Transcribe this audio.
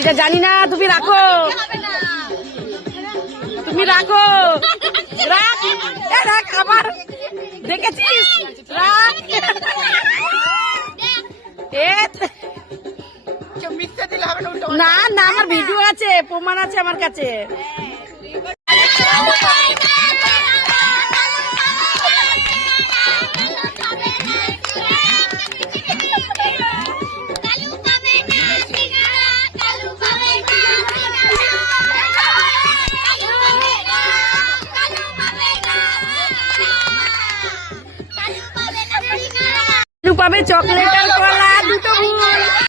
এটা জানি না, তুমি রাখো, তুমি রাখো, রাখ, রাখ, আবার দেখেছিস, রাখ। না না, আমার ভিডিও আছে, প্রমাণ আছে আমার কাছে। পাবে চকলেট।